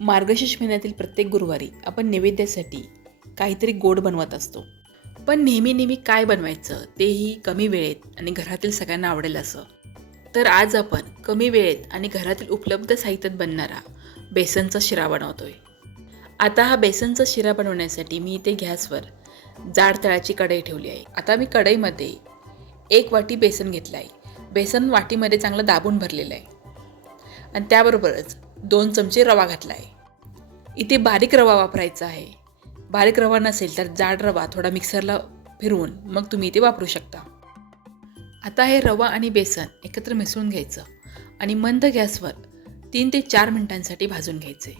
मार्गशीर्ष महिन्यातील प्रत्येक गुरुवारी आपण नैवेद्यासाठी काहीतरी गोड बनवत असतो. पण नेहमी काय बनवायचं तेही कमी वेळेत आणि घरातील सगळ्यांना आवडेल असं. तर आज आपण कमी वेळेत आणि घरातील उपलब्ध साहित्यात बनणारा बेसनचा शिरा बनवतोय. आता हा बेसनचा शिरा बनवण्यासाठी मी इथे गॅसवर जाड तळाची कढई ठेवली आहे. आता मी कढईमध्ये 1 वाटी बेसन घेतलं आहे. बेसन वाटीमध्ये चांगलं दाबून भरलेलं आहे आणि त्याबरोबरच 2 चमचे रवा घातला आहे. इथे बारीक रवा वापरायचा आहे. बारीक रवा नसेल तर जाड रवा थोडा मिक्सरला फिरवून मग तुम्ही इथे वापरू शकता. आता हे रवा आणि बेसन एकत्र मिसळून घ्यायचं आणि मंद गॅसवर 3 ते 4 मिनिटांसाठी भाजून घ्यायचे.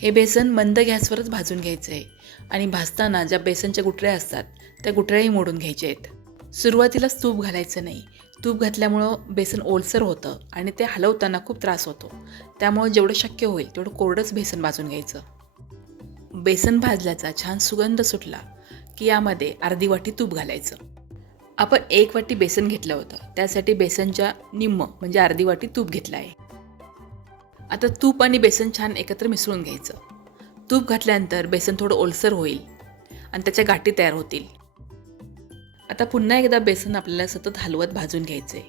हे बेसन मंद गॅसवरच भाजून घ्यायचं आहे आणि भाजताना ज्या बेसनच्या गुठळ्या असतात त्या गुठळ्याही मोडून घ्यायच्या आहेत. सुरुवातीलाच तूप घालायचं नाही. तूप घातल्यामुळं बेसन ओलसर होतं आणि ते हलवताना खूप त्रास होतो. त्यामुळे जेवढं शक्य होईल तेवढं कोरडंच बेसन भाजून घ्यायचं. बेसन भाजल्याचा छान सुगंध सुटला की यामध्ये अर्धी वाटी तूप घालायचं. आपण 1 वाटी बेसन घेतलं होतं, त्यासाठी बेसनच्या निम्म म्हणजे अर्धी वाटी तूप घेतलं आहे. आता तूप आणि बेसन छान एकत्र मिसळून घ्यायचं. तूप घातल्यानंतर बेसन थोडं ओलसर होईल आणि त्याच्या गाठी तयार होतील. आता पुन्हा एकदा बेसन आपल्याला सतत हलवत भाजून घ्यायचे.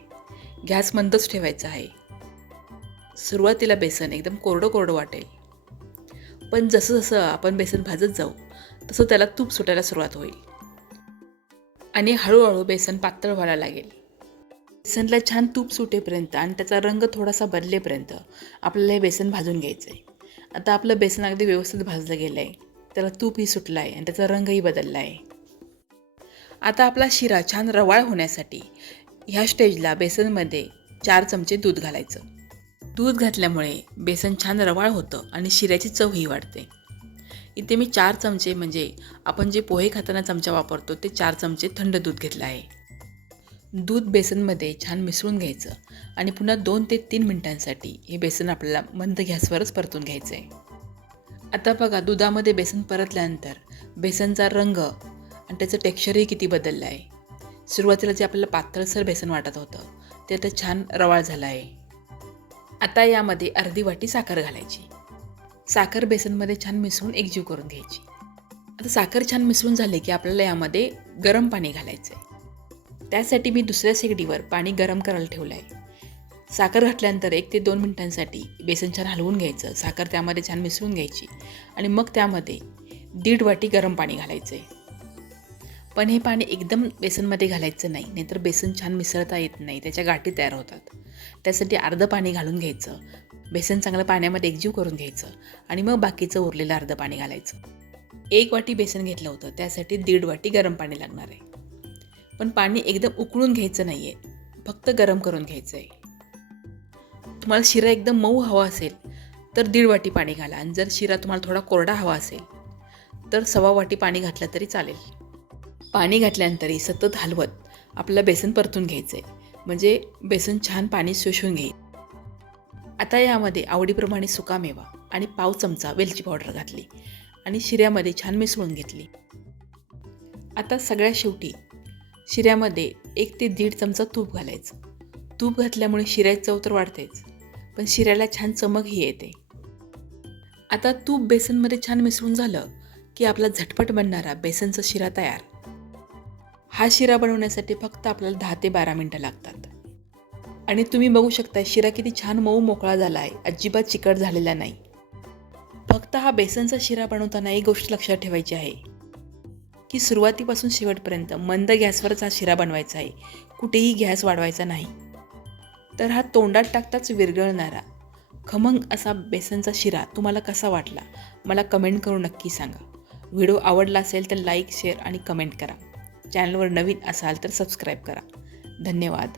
गॅस मंदच ठेवायचा आहे. सुरुवातीला बेसन एकदम कोरडं वाटेल, पण जसं आपण बेसन भाजत जाऊ तसं त्याला तूप सुटायला सुरुवात होईल आणि हळूहळू बेसन पातळ व्हायला लागेल. बेसनला छान तूप सुटेपर्यंत आणि त्याचा रंग थोडासा बदलेपर्यंत आपल्याला हे बेसन भाजून घ्यायचं आहे. आता आपलं बेसन अगदी व्यवस्थित भाजलं गेलं आहे. त्याला तूपही सुटलं आहे आणि त्याचा रंगही बदलला आहे. आता आपला शिरा छान रवाळ होण्यासाठी ह्या स्टेजला बेसनमध्ये 4 चमचे दूध घालायचं. दूध घातल्यामुळे बेसन छान रवाळ होतं आणि शिऱ्याची चवही वाढते. इथे मी 4 चमचे म्हणजे आपण जे पोहे खाताना चमचा वापरतो ते 4 चमचे थंड दूध घेतलं आहे. दूध बेसनमध्ये छान मिसळून घ्यायचं आणि पुन्हा 2 ते 3 मिनिटांसाठी हे बेसन आपल्याला मंद गॅसवरच परतून घ्यायचं आहे. आता बघा, दुधामध्ये बेसन परतल्यानंतर बेसनचा रंग आणि त्याचं टेक्स्चरही किती बदललं आहे. सुरुवातीला जे आपल्याला पातळसर बेसन वाटत होतं ते आता छान रवाळ झालं आहे. आता यामध्ये अर्धी वाटी साखर घालायची. साखर बेसनमध्ये छान मिसळून एकजीव करून घ्यायची. आता साखर छान मिसळून झाले की आपल्याला यामध्ये गरम पाणी घालायचं आहे. त्यासाठी मी दुसऱ्या शेगडीवर पाणी गरम करायला ठेवलं आहे. साखर घातल्यानंतर 1 ते 2 मिनिटांसाठी बेसन छान हलवून घ्यायचं. साखर त्यामध्ये छान मिसळून घ्यायची आणि मग त्यामध्ये 1.5 वाटी गरम पाणी घालायचं आहे. पण हे पाणी एकदम बेसनमध्ये घालायचं नाही, नाहीतर बेसन छान मिसळता येत नाही, त्याच्या गाठी तयार होतात. त्यासाठी अर्धं पाणी घालून घ्यायचं. बेसन चांगलं पाण्यामध्ये एकजीव करून घ्यायचं आणि मग बाकीचं उरलेलं अर्धं पाणी घालायचं. 1 वाटी बेसन घेतलं होतं, त्यासाठी 1.5 वाटी गरम पाणी लागणार आहे. पण पाणी एकदम उकळून घ्यायचं नाही आहे, फक्त गरम करून घ्यायचं आहे. तुम्हाला शिरा एकदम मऊ हवा असेल तर 1.5 वाटी पाणी घाला आणि जर शिरा तुम्हाला थोडा कोरडा हवा असेल तर 1.25 वाटी पाणी घातलं तरी चालेल. पाणी घातल्यानंतरही सतत हलवत आपलं बेसन परतून घ्यायचं आहे, म्हणजे बेसन छान पाणी शोषून घेईल. आता यामध्ये आवडीप्रमाणे सुकामेवा आणि पाव चमचा वेलची पावडर घातली आणि शिऱ्यामध्ये छान मिसळून घेतली. आता सगळ्यात शेवटी शिऱ्यामध्ये 1 ते 1.5 चमचा तूप घालायचं. तूप घातल्यामुळे शिऱ्याची चव तर वाढतेच, पण शिऱ्याला छान चमकही येते. आता तूप बेसनमध्ये छान मिसळून झालं की आपला झटपट बनणारा बेसनचा शिरा तयार. हा शिरा बनवण्यासाठी फक्त आपल्याला 10 ते 12 मिनटं लागतात. आणि तुम्ही बघू शकता शिरा किती छान मऊ मोकळा झाला आहे, अजिबात चिकट झालेला नाही. फक्त हा बेसनचा शिरा बनवताना एक गोष्ट लक्षात ठेवायची आहे की सुरुवातीपासून शेवटपर्यंत मंद गॅसवरच हा शिरा बनवायचा आहे, कुठेही गॅस वाढवायचा नाही. तर हा तोंडात टाकताच विरघळणारा खमंग असा बेसनचा शिरा तुम्हाला कसा वाटला मला कमेंट करून नक्की सांगा. व्हिडिओ आवडला असेल तर लाईक, शेअर आणि कमेंट करा. चॅनलवर नवीन असाल तर सबस्क्राईब करा. धन्यवाद.